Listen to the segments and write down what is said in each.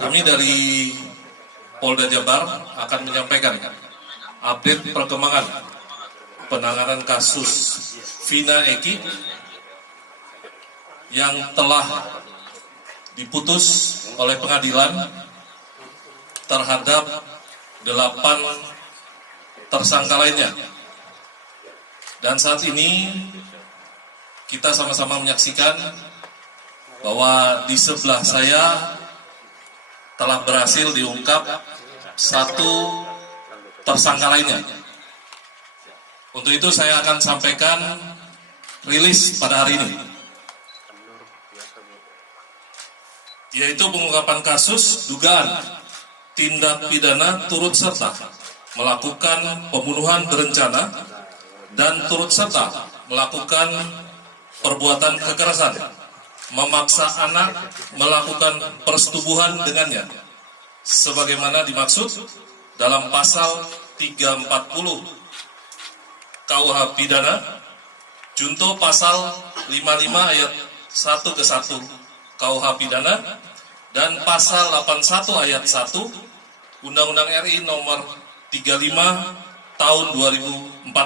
Kami dari Polda Jabar akan menyampaikan update perkembangan penanganan kasus Vina Eki yang telah diputus oleh pengadilan terhadap 8 tersangka lainnya. Dan saat ini kita sama-sama menyaksikan bahwa di sebelah saya telah berhasil diungkap 1 tersangka lainnya. Untuk itu saya akan sampaikan rilis pada hari ini, yaitu pengungkapan kasus dugaan tindak pidana turut serta melakukan pembunuhan berencana dan turut serta melakukan perbuatan kekerasan, memaksa anak melakukan persetubuhan dengannya, sebagaimana dimaksud dalam pasal 340 KUH Pidana, junto pasal 55 ayat 1 ke 1 KUH Pidana, dan pasal 81 ayat 1 Undang-Undang RI nomor 35 tahun 2014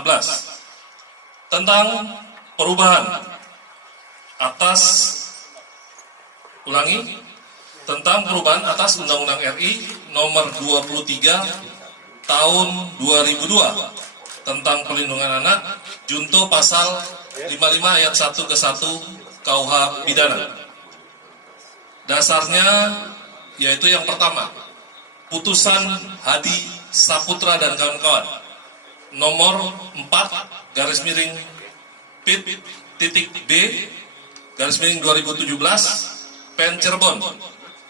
tentang perubahan atas Undang-Undang RI nomor 23 tahun 2002 tentang perlindungan anak, junto pasal 55 ayat 1 ke 1 KUH Pidana. Dasarnya yaitu yang pertama, putusan Hadi Saputra dan kawan-kawan nomor 4-B/2017 PN Cirebon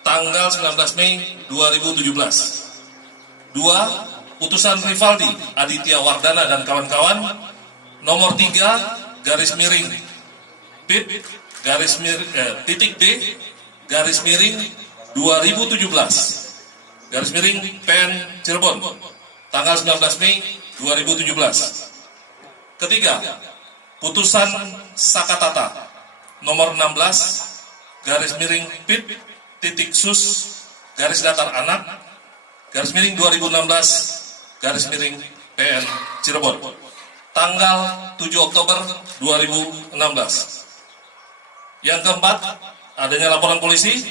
tanggal 19 Mei 2017. 2. Putusan Rivaldi Aditya Wardana dan kawan-kawan nomor 3-B/2017 PN Cirebon tanggal 19 Mei 2017. Ketiga, putusan Sakatata nomor 16-Pit-Sus-Datar-Anak-2016-PN Cirebon tanggal 7 Oktober 2016. Yang keempat, adanya laporan polisi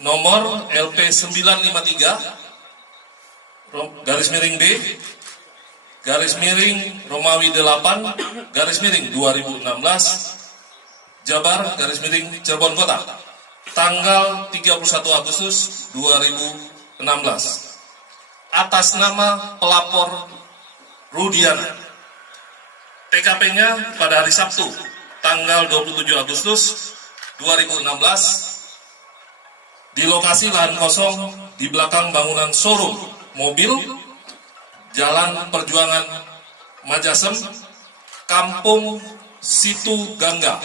nomor LP953-D-Romawi 8-2016 Jabar Cirebon Kota tanggal 31 Agustus 2016 atas nama pelapor Rudiana. TKP-nya pada hari Sabtu tanggal 27 Agustus 2016 di lokasi lahan kosong di belakang bangunan showroom mobil Jalan Perjuangan Majasem, Kampung Situ Gangga,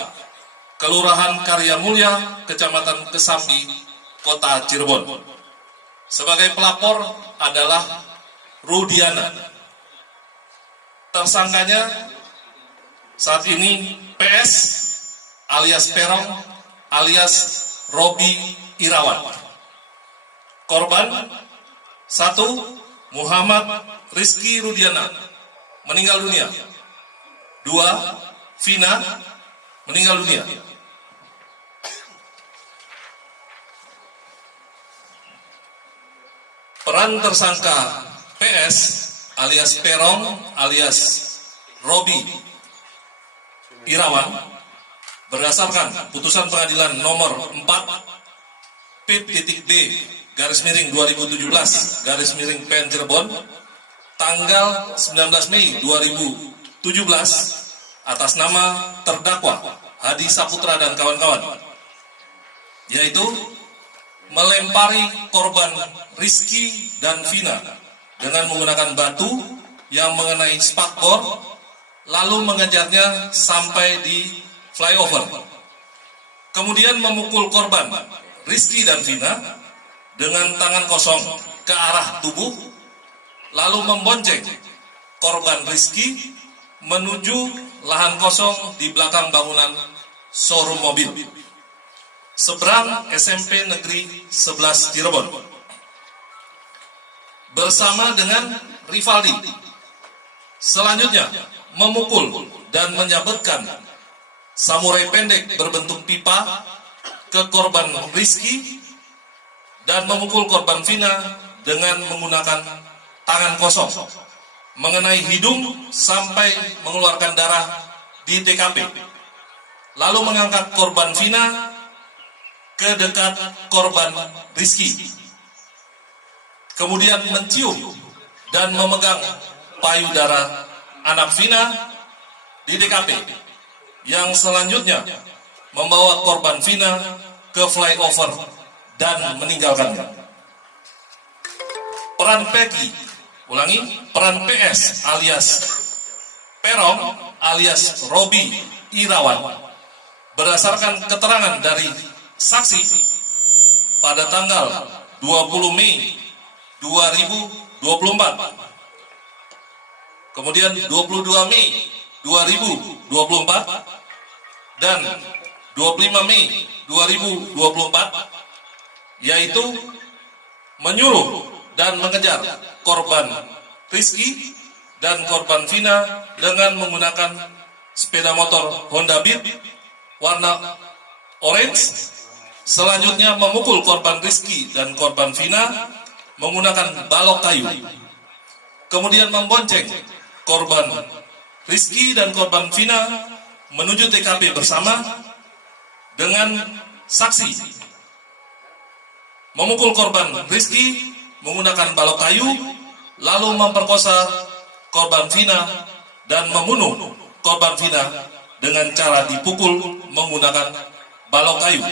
Kelurahan Karya Mulya, Kecamatan Kesambi, Kota Cirebon. Sebagai pelapor adalah Rudiana. Tersangkanya saat ini PS alias Perong alias Robi Irawan. Korban 1. Muhammad Rizky Rudiana meninggal dunia. 2. Vina meninggal dunia. Peran tersangka PS alias Perong alias Robi Irawan berdasarkan putusan pengadilan nomor 4-Pit-D/2017-PN Cirebon tanggal 19 Mei 2017 atas nama terdakwa Hadi Saputra dan kawan-kawan, yaitu melempari korban Rizky dan Vina dengan menggunakan batu yang mengenai spakbor, lalu mengejarnya sampai di flyover. Kemudian memukul korban Rizky dan Vina dengan tangan kosong ke arah tubuh, lalu membonceng korban Rizky menuju lahan kosong di belakang bangunan showroom mobil. seberang SMP Negeri 11 Cirebon, bersama dengan Rivaldi. Selanjutnya, memukul dan menyabetkan samurai pendek berbentuk pipa ke korban Rizky dan memukul korban Vina dengan menggunakan tangan kosong mengenai hidung sampai mengeluarkan darah di TKP. Lalu mengangkat korban Vina ke dekat korban Rizky. Kemudian mencium dan memegang payudara anak Vina di TKP. Yang selanjutnya membawa korban Vina ke flyover dan meninggalkannya. Peran Peggy, peran PS alias Perong alias Robi Irawan berdasarkan keterangan dari saksi pada tanggal 20 Mei 2024, kemudian 22 Mei 2024, dan 25 Mei 2024, yaitu menyuruh dan mengejar korban Rizky dan korban Vina dengan menggunakan sepeda motor Honda Beat warna orange. Selanjutnya memukul korban Rizky dan korban Vina menggunakan balok kayu. Kemudian membonceng korban Rizky dan korban Vina menuju TKP bersama dengan saksi. Memukul korban Rizky menggunakan balok kayu, lalu memperkosa korban Vina dan membunuh korban Vina dengan cara dipukul menggunakan balok kayu.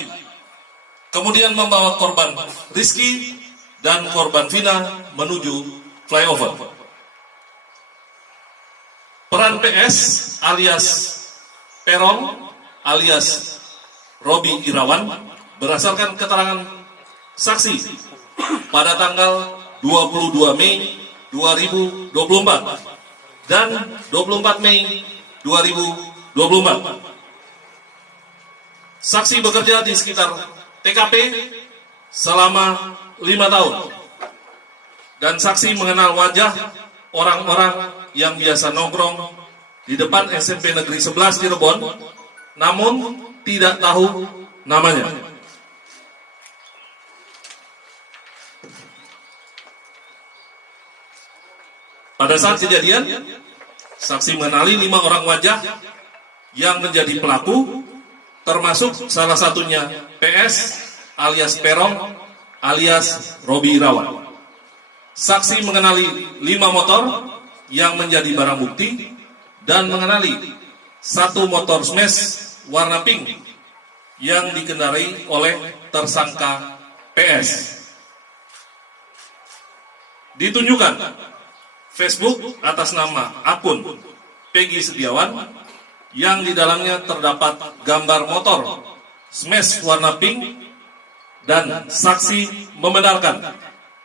Kemudian membawa korban Rizky dan korban Vina menuju flyover. Peran PS alias Perong alias Robi Irawan berdasarkan keterangan saksi pada tanggal 22 Mei 2024 dan 24 Mei 2024. Saksi bekerja di sekitar TKP selama 5 tahun dan saksi mengenal wajah orang-orang yang biasa nongkrong di depan SMP Negeri 11 Cirebon, namun tidak tahu namanya. Pada saat kejadian, saksi mengenali 5 orang wajah yang menjadi pelaku, termasuk salah satunya PS alias Perong alias Robi Irawan. Saksi mengenali 5 motor yang menjadi barang bukti dan mengenali 1 motor smash warna pink yang dikendarai oleh tersangka PS. Ditunjukkan Facebook atas nama akun Peggy Setiawan yang di dalamnya terdapat gambar motor smash warna pink, dan saksi membenarkan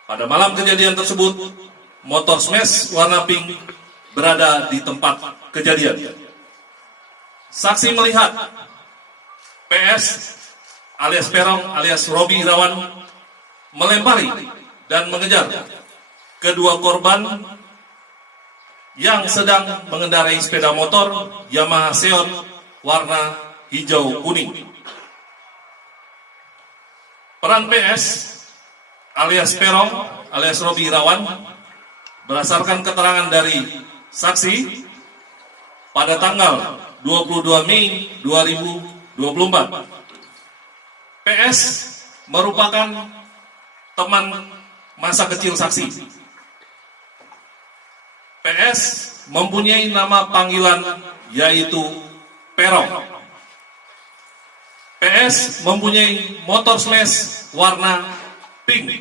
pada malam kejadian tersebut motor smash warna pink berada di tempat kejadian. Saksi melihat PS alias Perong alias Robi Irawan melempari dan mengejar kedua korban yang sedang mengendarai sepeda motor Yamaha Seon warna hijau kuning. Peran PS alias Perong alias Robi Irawan berdasarkan keterangan dari saksi pada tanggal 22 Mei 2024. PS merupakan teman masa kecil saksi. PS mempunyai nama panggilan yaitu Perong. PS mempunyai motor smash warna pink.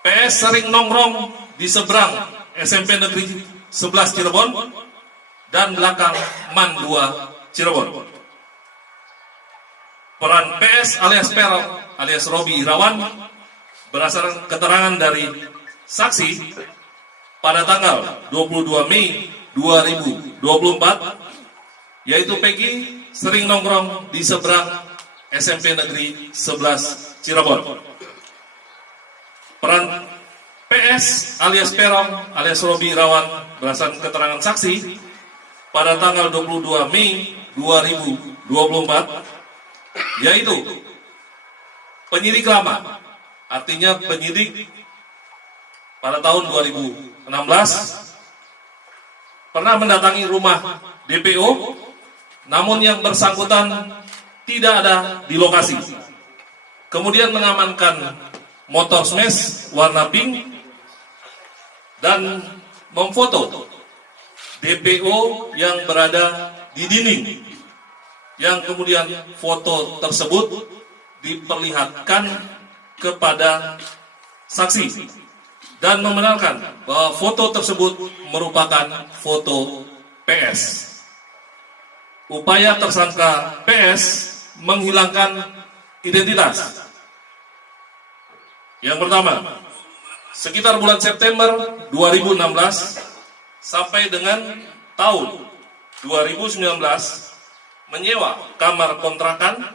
PS sering nongkrong di seberang SMP Negeri 11 Cirebon dan belakang MAN 2 Cirebon. Peran PS alias Perong alias Robi Irawan berdasarkan keterangan dari saksi pada tanggal 22 Mei 2024, yaitu Peggy sering nongkrong di seberang SMP Negeri 11 Cirebon. Peran PS alias Perong alias Robi Irawan berdasarkan keterangan saksi pada tanggal 22 Mei 2024, yaitu penyidik lama, artinya penyidik pada tahun 2016 pernah mendatangi rumah DPO, namun yang bersangkutan tidak ada di lokasi. Kemudian mengamankan motor smash warna pink dan memfoto DPO yang berada di dinding, yang kemudian foto tersebut diperlihatkan kepada saksi dan membenarkan bahwa foto tersebut merupakan foto PS. Upaya tersangka PS menghilangkan identitas. Yang pertama, sekitar bulan September 2016 sampai dengan tahun 2019 menyewa kamar kontrakan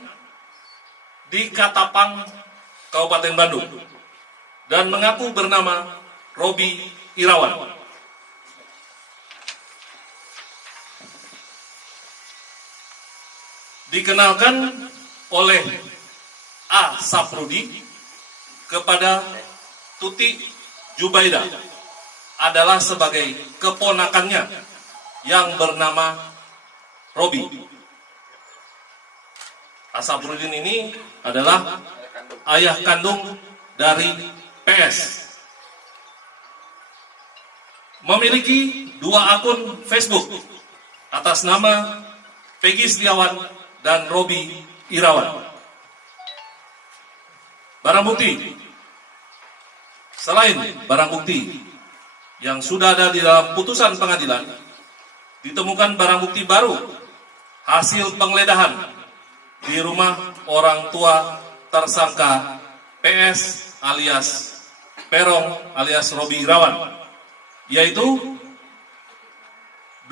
di Katapang, Kabupaten Bandung, dan mengaku bernama Robi Irawan. Dikenalkan oleh A. Saprudi kepada Tuti Jubaida adalah sebagai keponakannya yang bernama Robi. Saprudin ini adalah ayah kandung dari PS. Memiliki 2 akun Facebook atas nama Peggy Setiawan dan Robi Irawan. Barang bukti. Selain barang bukti yang sudah ada di dalam putusan pengadilan, ditemukan barang bukti baru hasil penggeledahan di rumah orang tua tersangka PS alias Perong alias Robi Irawan, yaitu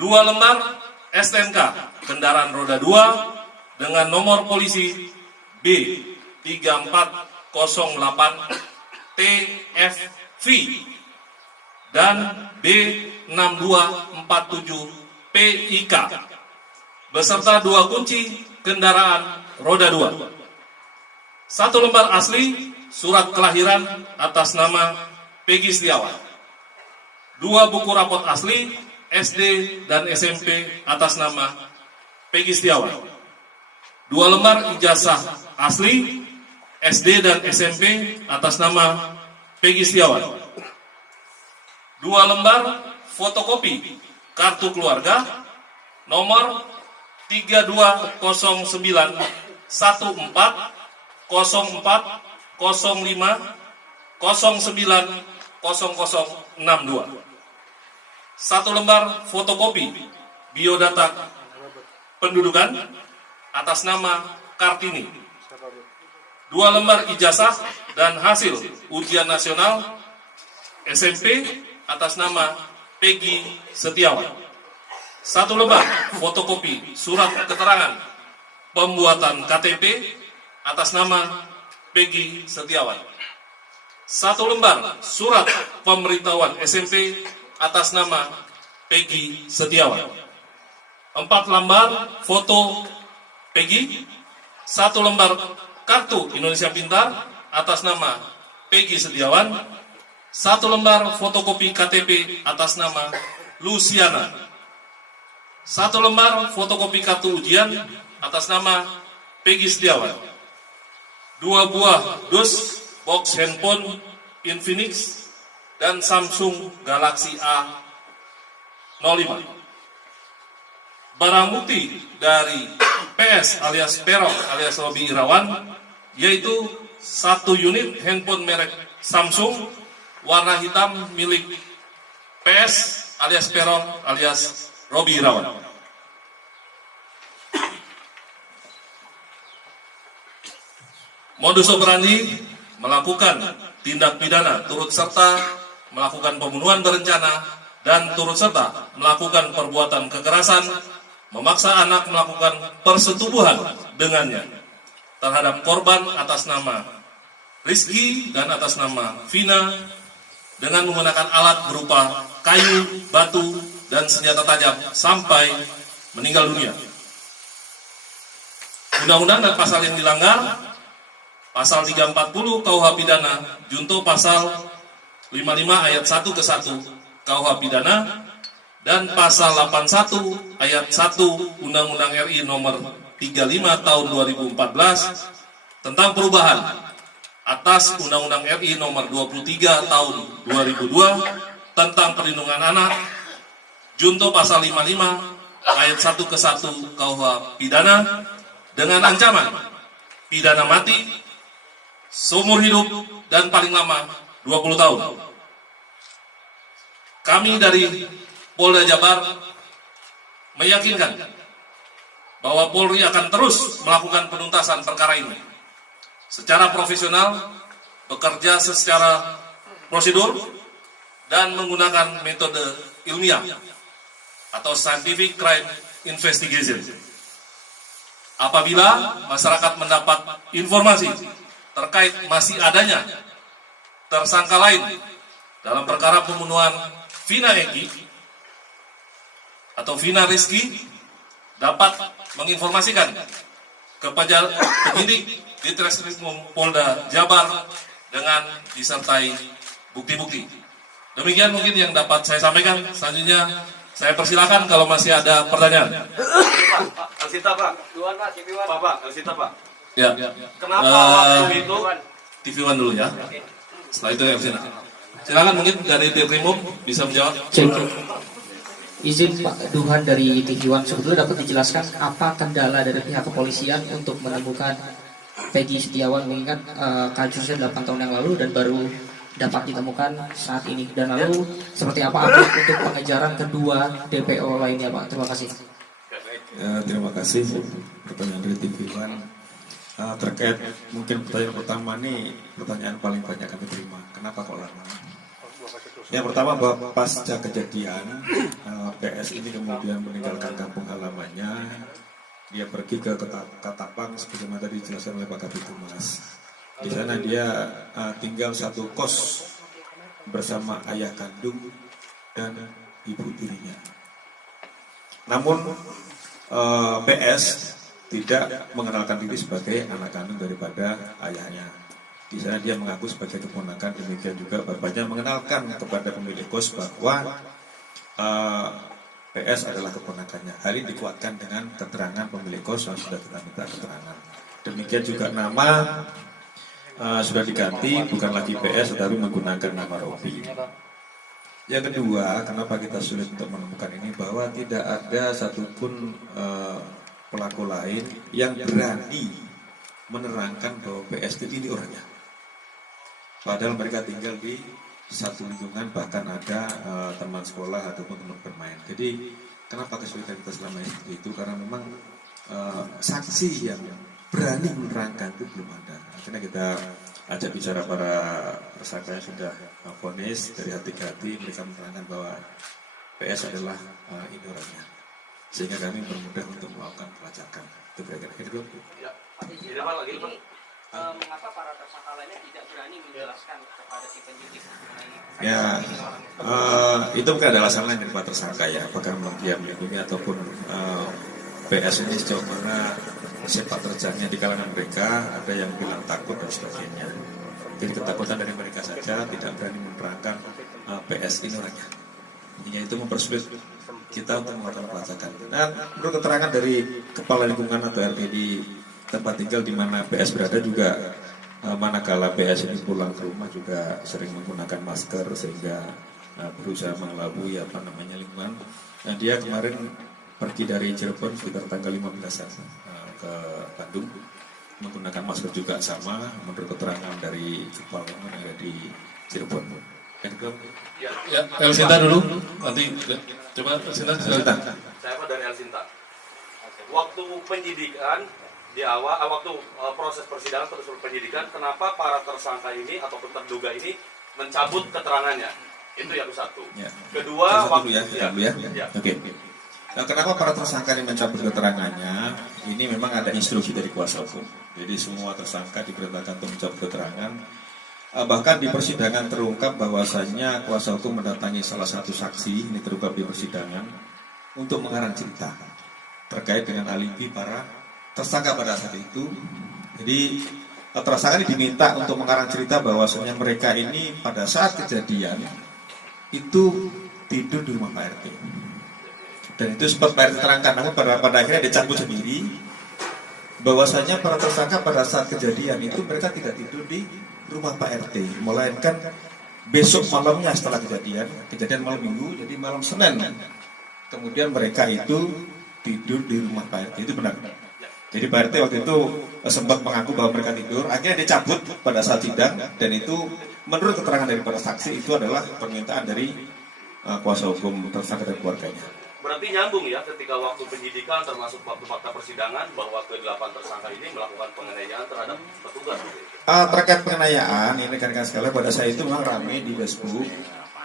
2 lembar STNK kendaraan roda 2 dengan nomor polisi B3408 TFV dan B6247 PIK beserta 2 kunci kendaraan roda 2. 1 lembar asli surat kelahiran atas nama Peggy Setiawan. 2 buku rapot asli SD dan SMP atas nama Peggy Setiawan. 2 lembar ijazah asli SD dan SMP atas nama Peggy Setiawan. 2 lembar fotokopi kartu keluarga nomor 3209 14 04 05 09 0062. 1 lembar fotokopi biodata pendudukan atas nama Kartini. 2 lembar ijazah dan hasil ujian nasional SMP atas nama Peggy Setiawan. 1 lembar fotokopi surat keterangan pembuatan KTP atas nama Peggy Setiawan. 1 lembar surat pemberitahuan SMP atas nama Peggy Setiawan. 4 lembar foto Peggy. 1 lembar kartu Indonesia Pintar atas nama Peggy Setiawan. 1 lembar fotokopi KTP atas nama Luciana. 1 lembar fotokopi kartu ujian atas nama Peggy Setiawan. 2 buah dus box handphone Infinix dan Samsung Galaxy A05. Barang bukti dari PS alias Perong alias Robi Irawan yaitu 1 unit handphone merek Samsung warna hitam milik PS alias Perong alias Robi Irawan. Modus operandi melakukan tindak pidana turut serta melakukan pembunuhan berencana dan turut serta melakukan perbuatan kekerasan, memaksa anak melakukan persetubuhan dengannya, terhadap korban atas nama Rizky dan atas nama Vina dengan menggunakan alat berupa kayu, batu, dan senjata tajam sampai meninggal dunia. Undang-undang dan pasal yang dilanggar, pasal 340 KUH Pidana, junto pasal 55 ayat 1 ke 1 KUH Pidana, dan pasal 81 ayat 1 Undang-Undang RI nomor 35 tahun 2014 tentang perubahan atas Undang-Undang RI nomor 23 tahun 2002 tentang perlindungan anak, junto pasal 55 ayat 1 ke 1 KUH Pidana dengan ancaman pidana mati, seumur hidup, dan paling lama 20 tahun. Kami dari Polda Jabar meyakinkan bahwa Polri akan terus melakukan penuntasan perkara ini secara profesional, bekerja secara prosedur, dan menggunakan metode ilmiah atau scientific crime investigation. Apabila masyarakat mendapat informasi terkait masih adanya tersangka lain dalam perkara pembunuhan Vina Eki atau Vina Rizky, dapat menginformasikan kepada penyidik di Treskrimum Polda Jabar dengan disertai bukti-bukti. Demikian mungkin yang dapat saya sampaikan. Selanjutnya saya persilakan kalau masih ada pertanyaan. Pak, Elsita Pak. Pak, Elsita Pak. Ya. Kenapa waktu itu TV One dulu ya. Setelah itu Elsita. Silakan mungkin dari Treskrimum bisa menjawab. Cek. Izin Pak Duhan dari TV One, sebetulnya dapat dijelaskan apa kendala dari pihak kepolisian untuk menemukan Peggy Setiawan, mengingat kasusnya 8 tahun yang lalu dan baru dapat ditemukan saat ini, dan lalu seperti apa update untuk pengejaran kedua DPO lainnya Pak? Terima kasih. Terima kasih pertanyaan dari TV One. Terkait mungkin pertanyaan pertama nih, pertanyaan paling banyak kami terima. Kenapa kok lama? Yang pertama, bahwa pasca kejadian PS ini kemudian meninggalkan kampung halamannya, dia pergi ke Katapang sebagaimana tadi dijelaskan oleh Pak Kabid Humas. Di sana dia tinggal satu kos bersama ayah kandung dan ibu tirinya. Namun PS tidak mengenalkan diri sebagai anak kandung daripada ayahnya. Di sana dia mengaku sebagai keponakan, demikian juga bapaknya mengenalkan kepada pemilik kos bahwa PS adalah keponakannya. Hal ini dikuatkan dengan keterangan pemilik kos yang sudah kita minta keterangan. Demikian juga nama sudah diganti, bukan lagi PS tetapi menggunakan nama Robi. Yang kedua, kenapa kita sulit untuk menemukan ini, bahwa tidak ada satupun pelaku lain yang berani menerangkan bahwa PS itu ini orangnya. Padahal mereka tinggal di satu lingkungan, bahkan ada teman sekolah ataupun teman bermain. Jadi kenapa kesulitan kita selama ini seperti itu? Karena memang saksi yang berani menerangkan itu belum ada. Akhirnya kita ajak bicara para tersangka yang sudah vonis dari hati ke hati, mereka menerangkan bahwa PS adalah ini orangnya, sehingga kami bermudah untuk melakukan pelacakan. Itu kira-kira. ya, tidak lagi Pak. Mengapa para tersangka lainnya tidak berani menjelaskan kepada si penyidik mengenai Ya, itu bukan ada alasan lain dari para tersangka ya, apakah memang dia melindungi ataupun PS ini sejauh mana sepak terjangnya di kalangan mereka, ada yang bilang takut dan sebagainya. Jadi ketakutan dari mereka saja, tidak berani menerangkan PS ini orangnya. Hingga itu mempersulit kita untuk melakukan pelacakan. Dan menurut keterangan dari kepala lingkungan atau RT di tempat tinggal di mana PS berada juga, manakala PS ini pulang ke rumah juga sering menggunakan masker sehingga berusaha mengelabui lingkungan. Nah, dia kemarin pergi dari Cirebon sekitar tanggal 15-an ke Bandung menggunakan masker juga sama, menurut keterangan dari kepala yang ada di Cirebon. Ya, Elsinta dulu, nanti coba Elsinta. Saya Pak dari Elsinta. Waktu penyidikan di awal, waktu proses persidangan terus penyidikan, kenapa para tersangka ini ataupun terduga ini mencabut keterangannya? Itu yang satu. Ya. Kedua, waktu ya. Oke. Nah, kenapa para tersangka ini mencabut keterangannya? ini memang ada instruksi dari kuasa hukum. Jadi semua tersangka diperintahkan untuk mencabut keterangan. Bahkan di persidangan terungkap bahwasannya kuasa hukum mendatangi salah satu saksi, ini terungkap di persidangan, untuk mengarang cerita terkait dengan alibi para tersangka pada saat itu. Jadi tersangka ini diminta untuk mengarang cerita bahwasannya mereka ini pada saat kejadian itu tidur di rumah Pak RT. Dan itu sempat Pak RT terangkan, namun pada akhirnya dicabut sendiri bahwasanya para tersangka pada saat kejadian itu mereka tidak tidur di rumah Pak RT, melainkan besok malamnya setelah kejadian malam Minggu, jadi malam Senin, kemudian mereka itu tidur di rumah Pak RT. Itu benar. Jadi Pak RT waktu itu sempat mengaku bahwa mereka tidur, akhirnya dicabut pada saat sidang, dan itu menurut keterangan dari para saksi itu adalah permintaan dari kuasa hukum tersangka dan keluarganya. Berarti nyambung ya ketika waktu penyidikan termasuk waktu fakta persidangan bahwa ke-8 tersangka ini melakukan penganiayaan terhadap petugas. Terkait penganiayaan, ini rekan-rekan sekalian, pada saya itu memang ramai di Facebook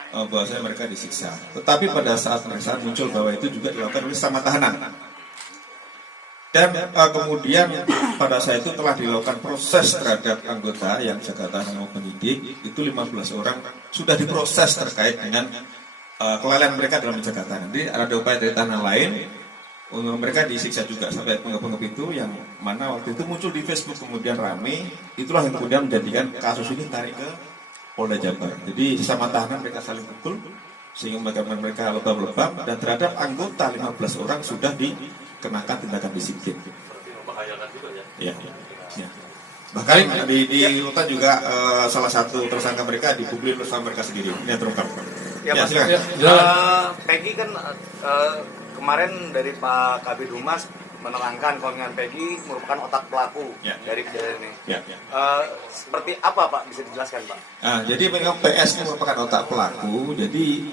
bahwasanya mereka disiksa. Tetapi pada saat pemeriksaan muncul bahwa itu juga dilakukan oleh sesama tahanan. Dan kemudian pada saat itu telah dilakukan proses terhadap anggota yang jaga tahanan maupun penyidik, itu 15 orang sudah diproses terkait dengan kelalaian mereka dalam menjaga tahanan. Jadi ada upaya dari tahanan lain, mereka disiksa juga sampai penggap-penggap itu, yang mana waktu itu muncul di Facebook kemudian rame. Itulah yang kemudian menjadikan kasus ini tarik ke Polda Jabar. Jadi sesama tahanan mereka saling pukul sehingga mereka lebam-lebam, dan terhadap anggota 15 orang sudah dikenakan tindakan disiplin. Berarti membahayakan juga ya. Ya. Ya. Bahkan di rutan juga salah satu tersangka mereka dipublik bersama mereka sendiri. Ini yang terungkap. Ya, Ya, Pak. silakan. Peggy kan kemarin dari Pak Kabid Humas menerangkan kalau dengan Peggy merupakan otak pelaku dari kejadian ini. Ya, ya. Seperti apa Pak? Bisa dijelaskan Pak? Jadi memang PS ini merupakan otak pelaku. Jadi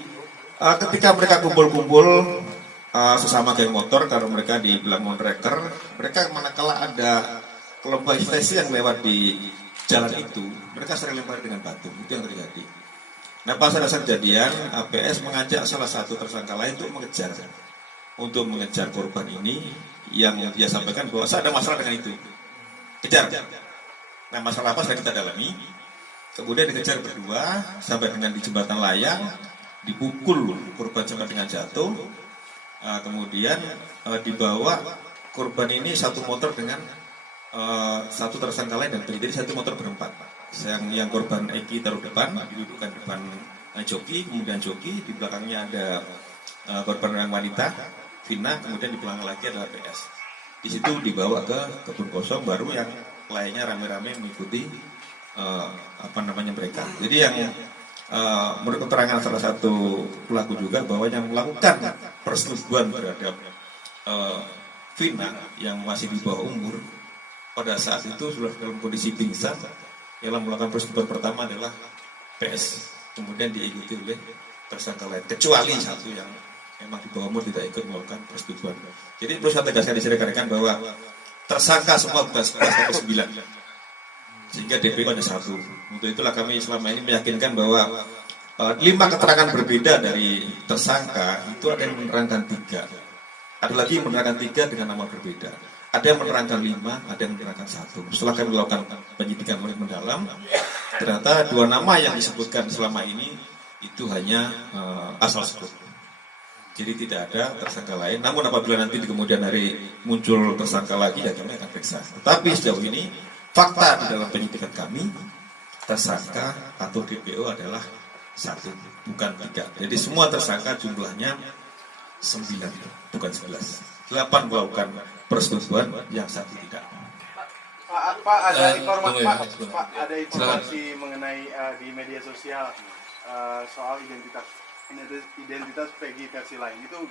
ketika mereka kumpul-kumpul sesama geng motor, kalau mereka dibilang monreker, mereka manakala ada kelompok ekspresi yang lewat di jalan itu, mereka sering lempar dengan batu. Itu yang terjadi. Nah, pas ada kejadian, PS mengajak salah satu tersangka lain untuk mengejar korban ini, yang dia sampaikan bahwa saya ada masalah dengan itu. Kejar. Nah, masalah apa sedang kita dalami. Kemudian dikejar berdua sampai dengan di jembatan layang, dipukul korban sampai dengan jatuh. Kemudian dibawa korban ini satu motor dengan satu tersangka lain, dan jadi satu motor berempat. Yang korban Eki taruh depan, didudukkan depan joki, kemudian joki, di belakangnya ada korban yang wanita, Vina, kemudian di belakang lagi adalah PS. Di situ dibawa ke kebun kosong, baru yang lainnya rame-rame mengikuti mereka. Jadi yang menurut keterangan salah satu pelaku juga bahwa yang melakukan persetubuhan terhadap Vina yang masih di bawah umur, pada saat itu sudah dalam kondisi pingsan. Yang melakukan persetubuhan pertama adalah PS, kemudian diikuti oleh tersangka lain, kecuali satu yang memang di bawah umur tidak ikut melakukan persetubuhan. Jadi perlu saya tegaskan di sini rekan-rekan bahwa tersangka semua bukan 11 atau 9, sehingga DPO hanya 1. Untuk itulah kami selama ini meyakinkan bahwa 5 keterangan berbeda dari tersangka itu ada yang menerangkan 3, ada lagi yang menerangkan 3 dengan nama berbeda. Ada yang menerangkan 5, ada yang menerangkan 1. Setelah kami melakukan penyidikan lebih mendalam, ternyata 2 nama yang disebutkan selama ini itu hanya asal sebut. Jadi tidak ada tersangka lain. Namun apabila nanti di kemudian hari muncul tersangka lagi, ya kami akan periksa. Tetapi sejauh ini fakta di dalam penyidikan kami, tersangka atau DPO adalah 1, bukan 3. Jadi semua tersangka jumlahnya 9, bukan 11. 8 melakukan persetubuhan, yang 1 tidak. Pak, ada informasi mengenai di media sosial soal identitas Peggy versi lain, itu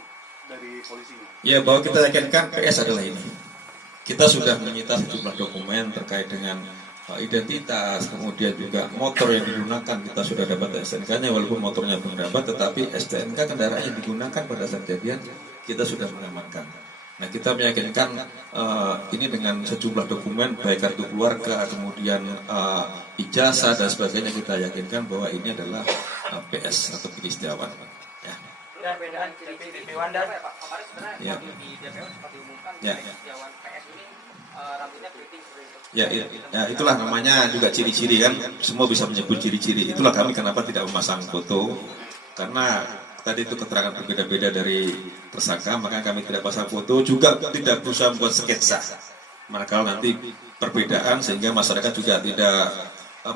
dari polisi. Ya, bahwa kita yakinkan PS adalah ini. Kita sudah menyita sejumlah dokumen terkait dengan identitas, kemudian juga motor yang digunakan. Kita sudah dapat STNK-nya, walaupun motornya belum dapat, tetapi STNK kendaraan yang digunakan pada saat kejadian kita sudah mengamankan. Nah, kita meyakinkan ini dengan sejumlah dokumen, baik kartu keluarga, kemudian ijazah dan sebagainya, kita yakinkan bahwa ini adalah PS atau Peggy Setiawan. Ya. Perbedaan ciri-ciri Wanda Pak, kemarin sebenarnya Ya. di DPO sempat diumumkan Ya. Setiawan PS Itulah namanya juga ciri-ciri kan, semua bisa menyebut ciri-ciri. Itulah kami kenapa tidak memasang foto, karena tadi itu keterangan berbeda-beda dari tersangka, maka kami tidak pasang foto, juga tidak berusaha membuat sketsa. Maka nanti perbedaan sehingga masyarakat juga tidak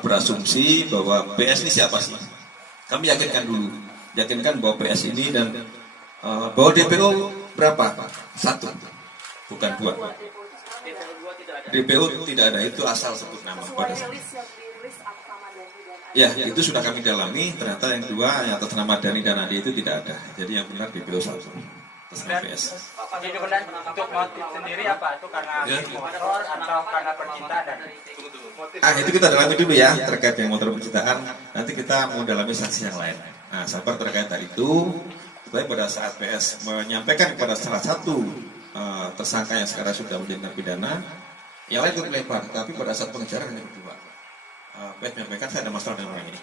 berasumsi bahwa PS ini siapa sih. Kami yakinkan bahwa PS ini dan bahwa DPO berapa? 1, bukan 2. DPO tidak ada, itu asal sebut nama pada saat. Ya, itu sudah kami dalami, ternyata yang 2 yang atas nama Dani dan Adi itu tidak ada. Jadi yang benar DPO 1 atas nama PS. Jadi benar untuk motif sendiri apa? Itu karena motor atau karena percintaan? Itu kita dalami dulu ya, terkait yang motor percintaan. Nanti kita mau dalami saksi yang lain. Nah, sabar terkait hal itu. Supaya pada saat PS menyampaikan kepada salah satu tersangka yang sekarang sudah menjadi narapidana, yang lain itu melebar, tapi pada saat pengejaran hanya berdua. PS menyampaikan saya ada masalah dengan orang ini.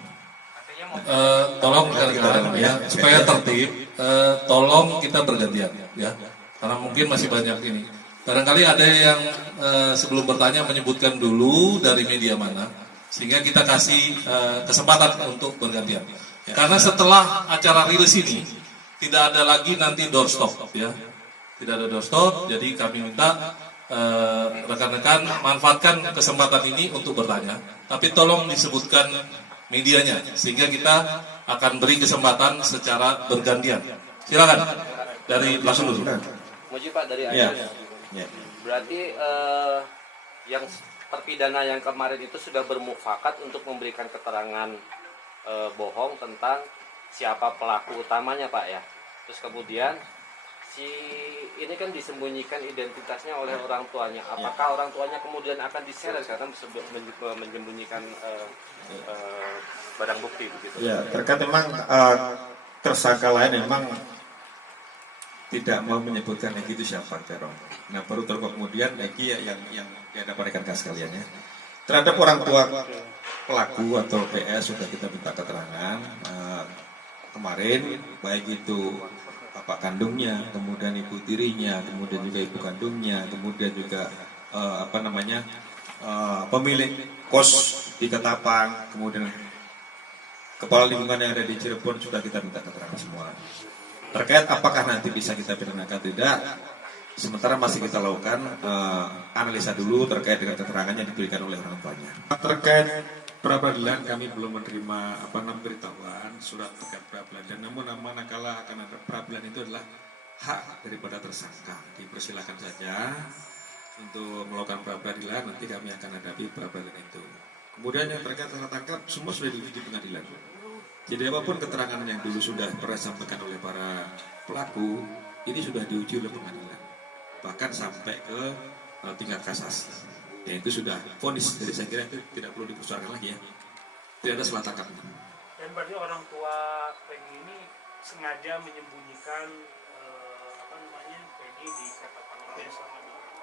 Tolong rekan-rekan ya, supaya tertib, tolong kita bergantian ya, karena mungkin masih banyak ini. Barangkali ada yang sebelum bertanya menyebutkan dulu dari media mana, sehingga kita kasih kesempatan untuk bergantian. Karena setelah acara rilis ini tidak ada lagi nanti doorstop ya, tidak ada doorstop. Jadi kami minta rekan-rekan manfaatkan kesempatan ini untuk bertanya, tapi tolong disebutkan medianya sehingga kita akan beri kesempatan secara bergantian. Silakan dari langsung dulu. Muji Pak dari Ayas. Berarti yang terpidana yang kemarin itu sudah bermufakat untuk memberikan keterangan bohong tentang siapa pelaku utamanya Pak ya. Terus kemudian si ini kan disembunyikan identitasnya oleh orang tuanya. Apakah orang tuanya kemudian akan diseret karena menyembunyikan barang bukti begitu? Ya, terkait memang tersangka lain memang tidak mau menyebutkan Egi itu siapa, Terong. Nah, baru kemudian Egi yang dihadapkan rekan sekalian ya. Terhadap orang tua pelaku atau PS sudah kita minta keterangan kemarin, baik itu bapak kandungnya, kemudian ibu tirinya, kemudian juga ibu kandungnya, kemudian juga pemilik kos di Ketapang, kemudian kepala lingkungan yang ada di Cirebon sudah kita minta keterangan semua. Terkait apakah nanti bisa kita pidanakan tidak, sementara masih kita lakukan analisa dulu terkait dengan keterangan yang diberikan oleh orang tuanya. Terkait pra-peradilan kami belum menerima beritahuan surat terkait pra-peradilan. Namun manakala akan ada pra-peradilan itu adalah hak daripada tersangka. Dipersilakan saja untuk melakukan pra-peradilan, nanti kami akan hadapi pra-peradilan itu. Kemudian yang terkait salah tangkap semua sudah diuji di pengadilan. Jadi apapun keterangan yang dulu sudah pernah disampaikan oleh para pelaku, ini sudah diuji oleh pengadilan. Bahkan sampai ke tingkat kasasi. Ya itu sudah vonis, jadi saya kira itu tidak perlu dipersoalkan lagi ya. Tidak ada salah tangkap. Dan berarti orang tua Peggy ini sengaja menyembunyikan Peggy di Ketapang itu selama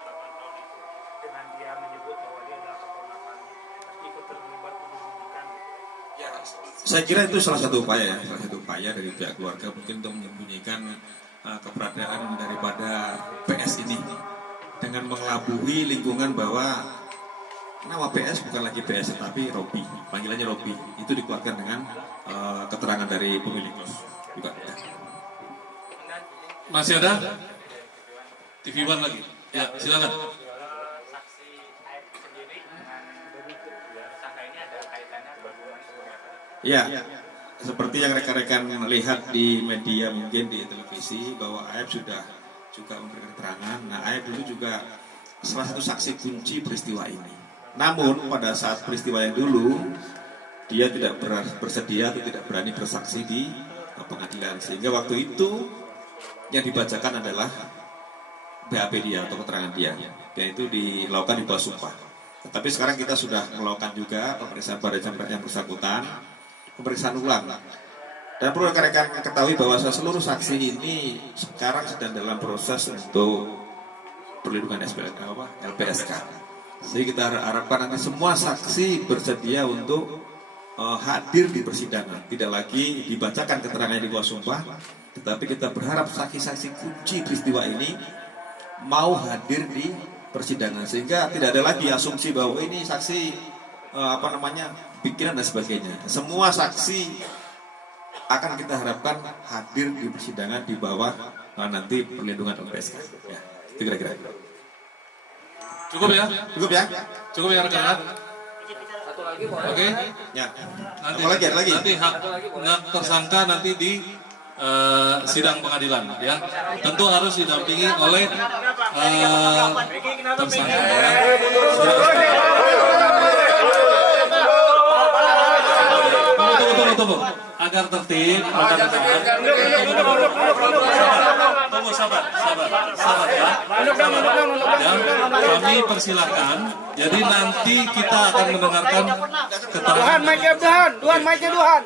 8 tahun itu, dengan dia menyebut bahwa dia adalah keponakannya, ikut terlibat menyembunyikan. Ya, saya kira itu salah satu upaya dari pihak keluarga mungkin untuk menyembunyikan keberadaan daripada PS ini dengan mengelabui lingkungan bahwa nama PS bukan lagi PS tetapi Robi, panggilannya Robi. Itu dikuatkan dengan keterangan dari pemilik kos juga. Masih ada? TV One lagi. Ya, silakan. Saksi Aib sendiri dengan tersangka ini ada kaitannya berdua? Ya, seperti yang rekan-rekan lihat di media mungkin di televisi bahwa Aib sudah juga memberikan keterangan. Nah, Aib itu juga salah satu saksi kunci peristiwa ini. Namun pada saat peristiwa yang dulu dia tidak bersedia atau tidak berani bersaksi di pengadilan, sehingga waktu itu yang dibacakan adalah BAP dia atau keterangan dia, yaitu dilakukan di bawah sumpah. Tetapi sekarang kita sudah melakukan juga pemeriksaan pada yang bersangkutan, pemeriksaan ulang. Dan perlu rekan-rekan ketahui bahwa seluruh saksi ini sekarang sedang dalam proses untuk perlindungan LPSK. Jadi kita harapkan nanti semua saksi bersedia untuk hadir di persidangan, tidak lagi dibacakan keterangannya di bawah sumpah, tetapi kita berharap saksi-saksi kunci peristiwa ini mau hadir di persidangan, sehingga tidak ada lagi asumsi bahwa ini saksi pikiran dan sebagainya. Semua saksi akan kita harapkan hadir di persidangan di bawah nanti perlindungan LPSK. Ya, itu kira-kira. Cukup ya? Cukup ya? Cukup ya rekan-rekan? Satu lagi boleh. Oke. Ya. Nanti, Ada lagi? nanti hak tersangka nanti di sidang pengadilan ya. Tentu harus didampingi oleh tersangka ya. Tunggu. Agar tertib, tunggu sabar ya. Kami persilakan. Jadi nanti kita akan mendengarkan keterangan. Tuhan, mic-nya Tuhan.